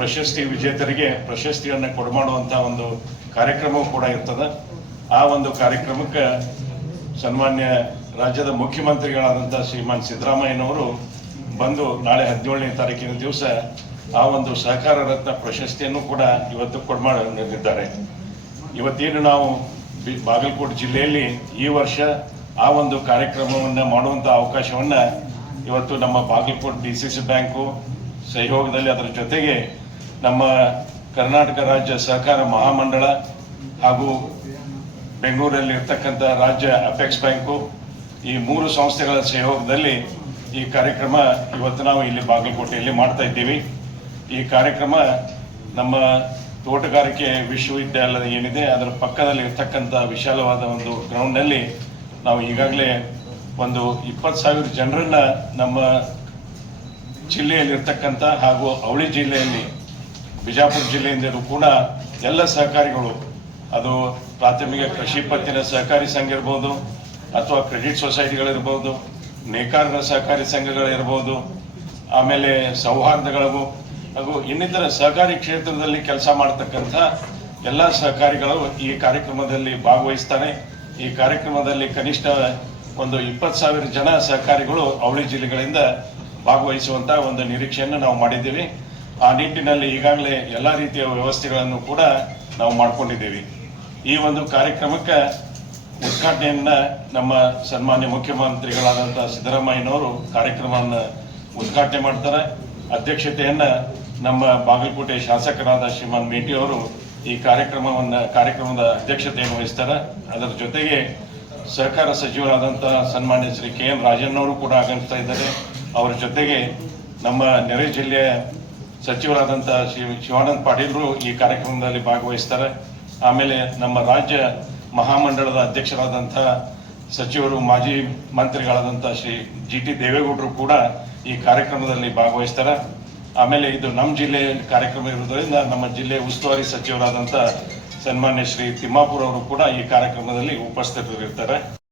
ಪ್ರಶಸ್ತಿ ವಿಜೇತರಿಗೆ ಪ್ರಶಸ್ತಿಯನ್ನು ಕೊಡಮಾಡುವಂಥ ಒಂದು ಕಾರ್ಯಕ್ರಮವೂ ಕೂಡ ಇರ್ತದೆ. ಆ ಒಂದು ಕಾರ್ಯಕ್ರಮಕ್ಕೆ ಸನ್ಮಾನ್ಯ ರಾಜ್ಯದ ಮುಖ್ಯಮಂತ್ರಿಗಳಾದಂಥ ಶ್ರೀಮಾನ್ ಸಿದ್ದರಾಮಯ್ಯನವರು ಬಂದು ನಾಳೆ 17ನೇ ತಾರೀಕಿನ ದಿವಸ ಆ ಒಂದು ಸಹಕಾರ ರತ್ನ ಪ್ರಶಸ್ತಿಯನ್ನು ಕೂಡ ಇವತ್ತು ಕೊಡಮಾಡಲಿದ್ದಾರೆ. ಇವತ್ತೇನು ನಾವು ಬಾಗಲಕೋಟೆ ಜಿಲ್ಲೆಯಲ್ಲಿ ಈ ವರ್ಷ ಆ ಒಂದು ಕಾರ್ಯಕ್ರಮವನ್ನು ಮಾಡುವಂಥ ಅವಕಾಶವನ್ನು ಇವತ್ತು ನಮ್ಮ ಬಾಗಲಕೋಟೆ DCC ಬ್ಯಾಂಕು ಸಹಯೋಗದಲ್ಲಿ, ಅದರ ಜೊತೆಗೆ ನಮ್ಮ ಕರ್ನಾಟಕ ರಾಜ್ಯ ಸಹಕಾರ ಮಹಾಮಂಡಳ ಹಾಗೂ ಬೆಂಗಳೂರಲ್ಲಿ ಇರ್ತಕ್ಕಂಥ ರಾಜ್ಯ ಅಪೆಕ್ಸ್ ಬ್ಯಾಂಕು, ಈ 3 ಸಂಸ್ಥೆಗಳ ಸಹಯೋಗದಲ್ಲಿ ಈ ಕಾರ್ಯಕ್ರಮ ಇವತ್ತು ನಾವು ಇಲ್ಲಿ ಬಾಗಲಕೋಟೆಯಲ್ಲಿ ಮಾಡ್ತಾ ಇದ್ದೀವಿ. ಈ ಕಾರ್ಯಕ್ರಮ ನಮ್ಮ ತೋಟಗಾರಿಕೆ ವಿಶ್ವವಿದ್ಯಾಲಯ ಏನಿದೆ ಅದರ ಪಕ್ಕದಲ್ಲಿ ಇರ್ತಕ್ಕಂಥ ವಿಶಾಲವಾದ ಒಂದು ಗ್ರೌಂಡ್ನಲ್ಲಿ ನಾವು ಈಗಾಗಲೇ ಒಂದು 20,000 ಜನರನ್ನ ನಮ್ಮ ಜಿಲ್ಲೆಯಲ್ಲಿರ್ತಕ್ಕಂಥ ಹಾಗೂ ಅವಳಿ ಜಿಲ್ಲೆಯಲ್ಲಿ ಬಿಜಾಪುರ ಜಿಲ್ಲೆಯಿಂದಲೂ ಕೂಡ ಎಲ್ಲ ಸಹಕಾರಿಗಳು, ಅದು ಪ್ರಾಥಮಿಕ ಕೃಷಿ ಪತ್ತಿನ ಸಹಕಾರಿ ಸಂಘ ಇರ್ಬೋದು ಅಥವಾ ಕ್ರೆಡಿಟ್ ಸೊಸೈಟಿಗಳಿರ್ಬೋದು, ನೇಕಾರರ ಸಹಕಾರಿ ಸಂಘಗಳಿರ್ಬೋದು, ಆಮೇಲೆ ಸೌಹಾರ್ದಗಳಿಗೂ ಹಾಗೂ ಇನ್ನಿತರ ಸಹಕಾರಿ ಕ್ಷೇತ್ರದಲ್ಲಿ ಕೆಲಸ ಮಾಡತಕ್ಕಂಥ ಎಲ್ಲ ಸಹಕಾರಿಗಳು ಈ ಕಾರ್ಯಕ್ರಮದಲ್ಲಿ ಭಾಗವಹಿಸ್ತಾರೆ. ಈ ಕಾರ್ಯಕ್ರಮದಲ್ಲಿ ಕನಿಷ್ಠ ಒಂದು 20,000 ಜನ ಸಹಕಾರಿಗಳು ಅವಳಿ ಜಿಲ್ಲೆಗಳಿಂದ ಭಾಗವಹಿಸುವಂತ ಒಂದು ನಿರೀಕ್ಷೆಯನ್ನು ನಾವು ಮಾಡಿದ್ದೀವಿ. ಆ ನಿಟ್ಟಿನಲ್ಲಿ ಈಗಾಗಲೇ ಎಲ್ಲ ರೀತಿಯ ವ್ಯವಸ್ಥೆಗಳನ್ನು ಕೂಡ ನಾವು ಮಾಡಿಕೊಂಡಿದ್ದೀವಿ. ಈ ಒಂದು ಕಾರ್ಯಕ್ರಮಕ್ಕೆ ಉದ್ಘಾಟನೆಯನ್ನ ನಮ್ಮ ಸನ್ಮಾನ್ಯ ಮುಖ್ಯಮಂತ್ರಿಗಳಾದಂಥ ಸಿದ್ದರಾಮಯ್ಯನವರು ಕಾರ್ಯಕ್ರಮವನ್ನು ಉದ್ಘಾಟನೆ ಮಾಡ್ತಾರೆ. ಅಧ್ಯಕ್ಷತೆಯನ್ನ ನಮ್ಮ ಬಾಗಲಕೋಟೆ ಶಾಸಕರಾದ ಶ್ರೀಮಾನ್ ಮೇಟಿ ಅವರು ಈ ಕಾರ್ಯಕ್ರಮದ ಅಧ್ಯಕ್ಷತೆಯನ್ನು ವಹಿಸ್ತಾರೆ. ಅದರ ಜೊತೆಗೆ ಸಹಕಾರ ಸಚಿವರಾದಂಥ ಸನ್ಮಾನ್ಯ ಶ್ರೀ KM ರಾಜಣ್ಣವರು ಕೂಡ ಆಗಮಿಸ್ತಾ ಇದ್ದಾರೆ. ಅವರ ಜೊತೆಗೆ ನಮ್ಮ ನೆರೆ ಜಿಲ್ಲೆಯ ಸಚಿವರಾದಂಥ ಶ್ರೀ ಶಿವಾನಂದ ಪಾಟೀಲರು ಈ ಕಾರ್ಯಕ್ರಮದಲ್ಲಿ ಭಾಗವಹಿಸ್ತಾರೆ. ಆಮೇಲೆ ನಮ್ಮ ರಾಜ್ಯ ಮಹಾಮಂಡಳದ ಅಧ್ಯಕ್ಷರಾದಂಥ ಸಚಿವರು ಮಾಜಿ ಮಂತ್ರಿಗಳಾದಂಥ ಶ್ರೀ GT ದೇವೇಗೌಡರು ಕೂಡ ಈ ಕಾರ್ಯಕ್ರಮದಲ್ಲಿ ಭಾಗವಹಿಸ್ತಾರೆ. ಆಮೇಲೆ ಇದು ನಮ್ಮ ಜಿಲ್ಲೆಯ ಕಾರ್ಯಕ್ರಮ ಇರುವುದರಿಂದ ನಮ್ಮ ಜಿಲ್ಲೆಯ ಉಸ್ತುವಾರಿ ಸಚಿವರಾದಂಥ ಸನ್ಮಾನ್ಯ ಶ್ರೀ ತಿಮ್ಮಾಪುರ ಅವರು ಕೂಡ ಈ ಕಾರ್ಯಕ್ರಮದಲ್ಲಿ ಉಪಸ್ಥಿತರಿರ್ತಾರೆ.